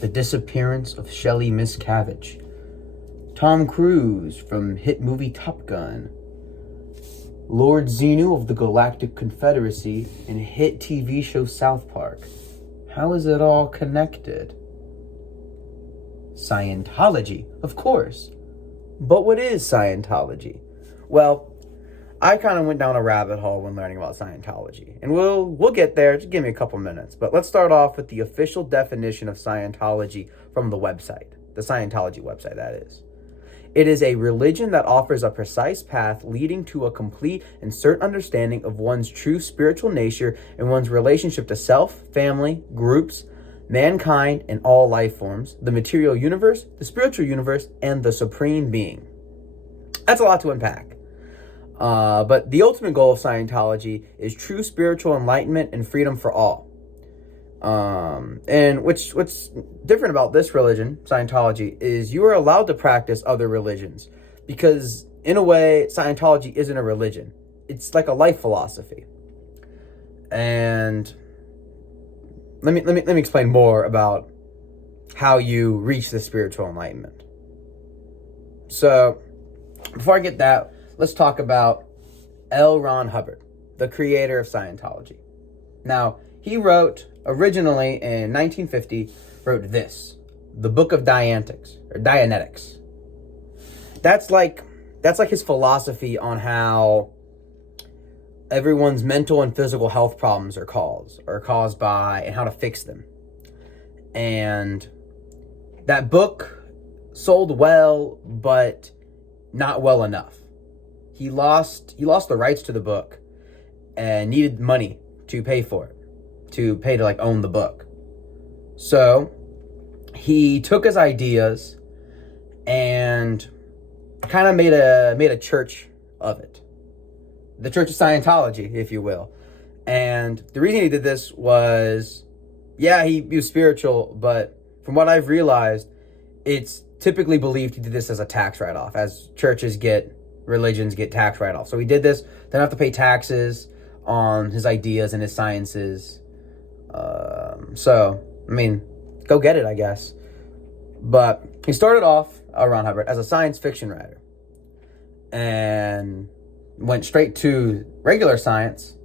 The disappearance of Shelley Miscavige. Tom Cruise from hit movie Top Gun. Lord Xenu of the Galactic Confederacy in hit TV show South Park. How is it all connected? Scientology, of course. But what is Scientology? Well, I kind of went down a rabbit hole when learning about Scientology. And we'll get there. Just give me a couple minutes. But let's start off with the official definition of Scientology from the website. The Scientology website, that is. It is a religion that offers a precise path leading to a complete and certain understanding of one's true spiritual nature and one's relationship to self, family, groups, mankind, and all life forms, the material universe, the spiritual universe, and the supreme being. That's a lot to unpack. But the ultimate goal of Scientology is true spiritual enlightenment and freedom for all. And what's different about this religion, Scientology, is you are allowed to practice other religions because, in a way, Scientology isn't a religion. It's like a life philosophy. And let me explain more about how you reach the spiritual enlightenment. So, before I get that, let's talk about L. Ron Hubbard, the creator of Scientology. Now, he wrote, originally in 1950, wrote this, the Book of Dianetics, or Dianetics. That's like his philosophy on how everyone's mental and physical health problems are caused by, and how to fix them. And that book sold well, but not well enough. He lost the rights to the book and needed money to pay for it, to own the book. So he took his ideas and kind of made a church of it. The Church of Scientology, if you will. And the reason he did this was, yeah, he was spiritual, but from what I've realized, it's typically believed he did this as a tax write-off, as religions get tax write-off. So he did this, didn't have to pay taxes on his ideas and his sciences. Go get it, I guess. But he started off, Ron Hubbard, as a science fiction writer. And went straight to regular science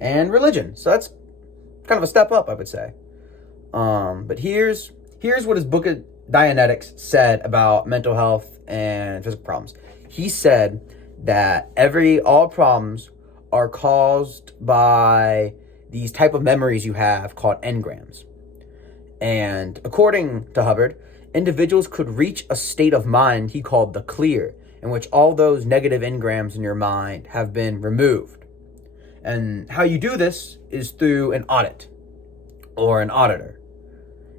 and religion. So that's kind of a step up, I would say. But here's what his book of Dianetics said about mental health and physical problems. He said that all problems are caused by these type of memories you have called engrams. And according to Hubbard, individuals could reach a state of mind he called the clear, in which all those negative engrams in your mind have been removed. And how you do this is through an audit or an auditor.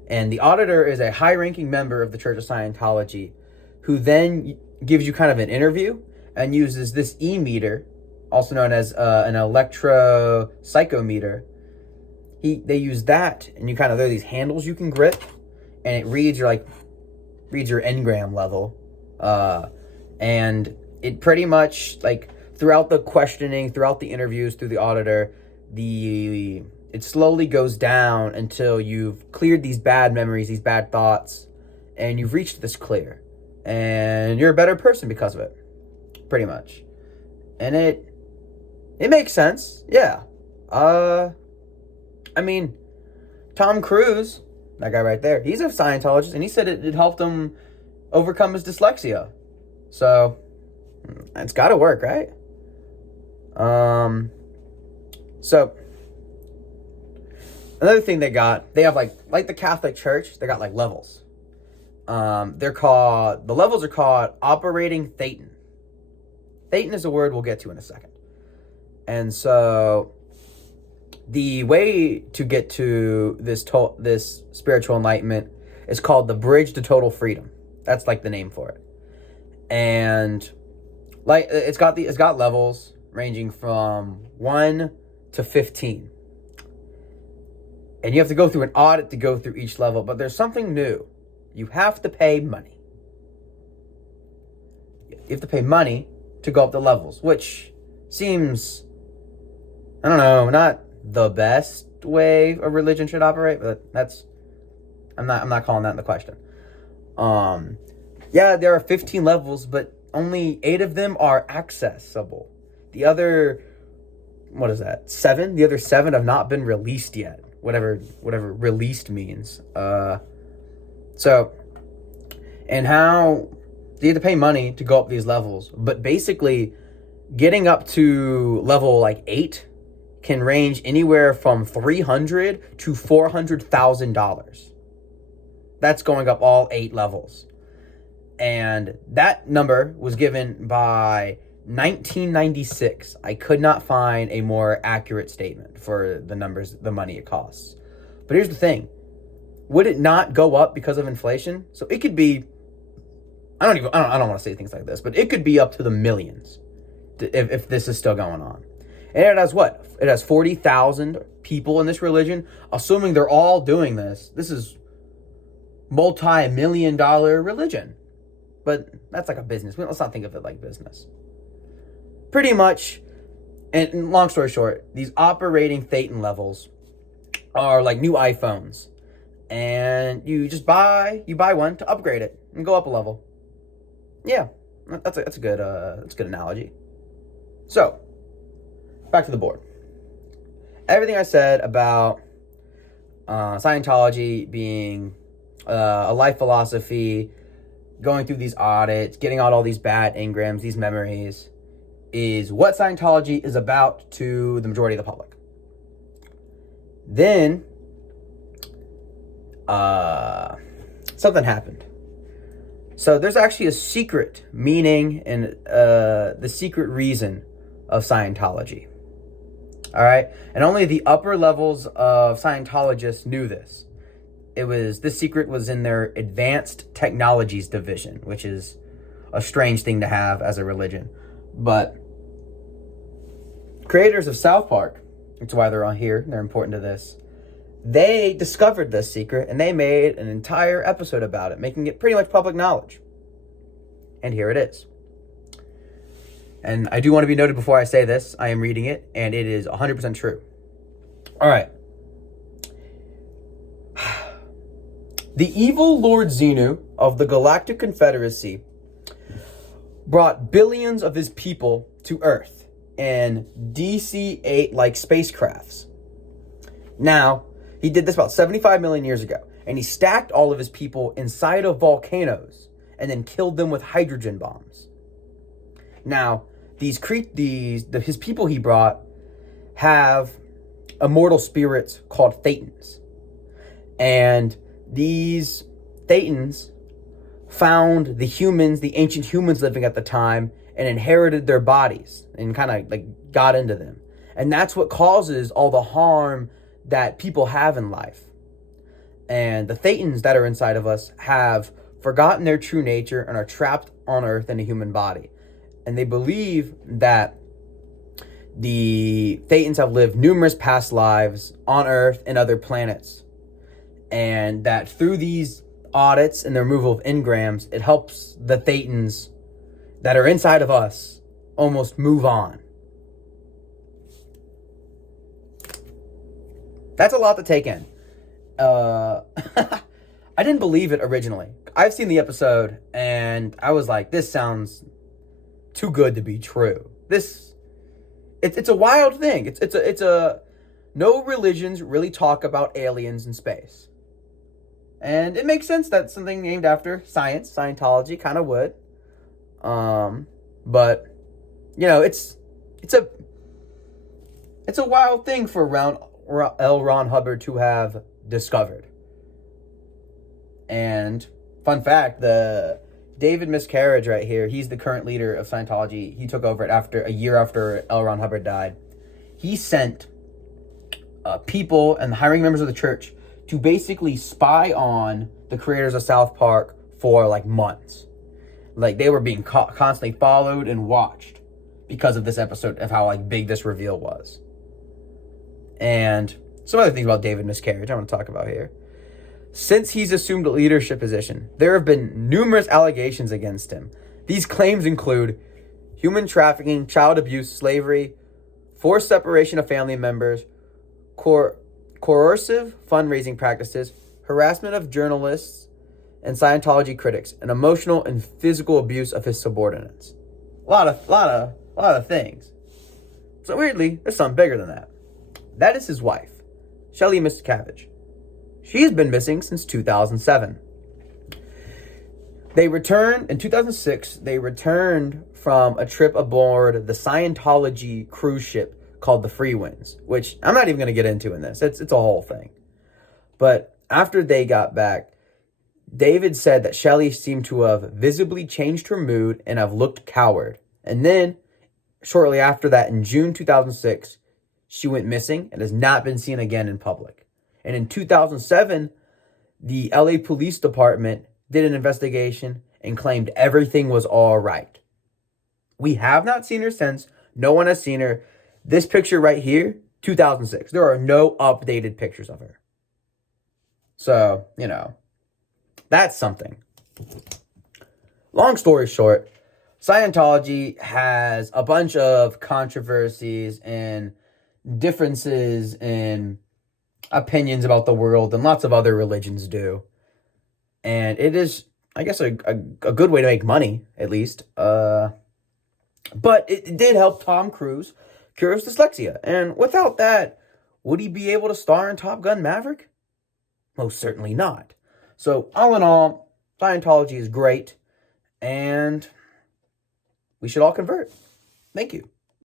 And the auditor is a high-ranking member of the Church of Scientology who then gives you kind of an interview and uses this e-meter, also known as an electropsychometer. They use that, and there are these handles you can grip, and it reads your engram level. And it pretty much, throughout the questioning, throughout the interviews, through the auditor, it slowly goes down until you've cleared these bad memories, these bad thoughts, and you've reached this clear. And you're a better person because of it, pretty much. And it makes sense, yeah. Tom Cruise, that guy right there, he's a Scientologist, and he said it helped him overcome his dyslexia. So, it's got to work, right? So, another thing they have like the Catholic Church, they got levels. The levels are called operating thetan. Thetan is a word we'll get to in a second. And so, the way to get to this spiritual enlightenment is called the bridge to total freedom. That's the name for it. And it's got levels ranging from 1 to 15. And you have to go through an audit to go through each level, but there's something new. You have to pay money. You have to pay money to go up the levels, which seems, I don't know, not the best way a religion should operate, but I'm not calling that into question. Yeah, there are 15 levels, but only 8 of them are accessible. The other, what is that? 7? The other 7 have not been released yet. Whatever released means. So, and how you have to pay money to go up these levels, but basically getting up to level like 8 can range anywhere from $300 to $400,000. That's going up all 8 levels. And that number was given by 1996. I could not find a more accurate statement for the numbers, the money it costs. But here's the thing. Would it not go up because of inflation? So it could be, I don't want to say things like this, but it could be up to the millions if this is still going on. And it has what? It has 40,000 people in this religion, assuming they're all doing this. This is multi-million-dollar religion. But that's like a business. Let's not think of it like business. Pretty much, and long story short, these operating Thetan levels are like new iPhones. And you just buy one to upgrade it and go up a level. Yeah, that's a good analogy. So, back to the board. Everything I said about Scientology being a life philosophy, going through these audits, getting out all these bad engrams, these memories, is what Scientology is about to the majority of the public. Then, something happened. So there's actually a secret meaning and the secret reason of Scientology. All right? And only the upper levels of Scientologists knew this. This secret was in their Advanced Technologies Division, which is a strange thing to have as a religion. But creators of South Park, that's why they're on here, they're important to this, they discovered this secret and they made an entire episode about it, making it pretty much public knowledge. And here it is. And I do want to be noted before I say this, I am reading it, and it is 100% true. All right. The evil Lord Xenu of the Galactic Confederacy brought billions of his people to Earth in DC-8-like spacecrafts. Now, he did this about 75 million years ago, and he stacked all of his people inside of volcanoes and then killed them with hydrogen bombs. Now, his people he brought have immortal spirits called Thetans. And these Thetans found the ancient humans living at the time, and inherited their bodies and kind of like got into them. And that's what causes all the harm that people have in life. And the Thetans that are inside of us have forgotten their true nature and are trapped on Earth in a human body. And they believe that the Thetans have lived numerous past lives on Earth and other planets. And that through these audits and the removal of engrams, it helps the Thetans that are inside of us almost move on. That's a lot to take in. I didn't believe it originally. I've seen the episode and I was like, this sounds too good to be true. It's a wild thing. It's a no religions really talk about aliens in space. And it makes sense that something named after science, Scientology, kind of would. But you know, it's a wild thing for L. Ron Hubbard to have discovered. And fun fact, the David Miscarriage right here, he's the current leader of Scientology. He took over it after a year after L. Ron Hubbard died. He sent people and hiring members of the church to basically spy on the creators of South Park for like months. Like they were being constantly followed and watched because of this episode, of how like big this reveal was. And some other things about David Miscarriage I want to talk about here. Since he's assumed a leadership position, there have been numerous allegations against him. These claims include human trafficking, child abuse, slavery, forced separation of family members, coercive fundraising practices, harassment of journalists and Scientology critics, and emotional and physical abuse of his subordinates. A lot of things. So weirdly, there's something bigger than that. That is his wife, Shelley Miscavige. She's been missing since 2007. They returned in 2006. They returned from a trip aboard the Scientology cruise ship called the Free Winds, which I'm not even going to get into in this. It's a whole thing. But after they got back, David said that Shelley seemed to have visibly changed her mood and have looked coward. And then, shortly after that, in June 2006, she went missing and has not been seen again in public. And in 2007, the LA Police Department did an investigation and claimed everything was all right. We have not seen her since. No one has seen her. This picture right here, 2006. There are no updated pictures of her. So, that's something. Long story short, Scientology has a bunch of controversies and differences in opinions about the world, and lots of other religions do. And it is, I guess, a good way to make money, at least. But it did help Tom Cruise cure his dyslexia. And without that, would he be able to star in Top Gun Maverick? Most certainly not. So, all in all, Scientology is great, and we should all convert. Thank you.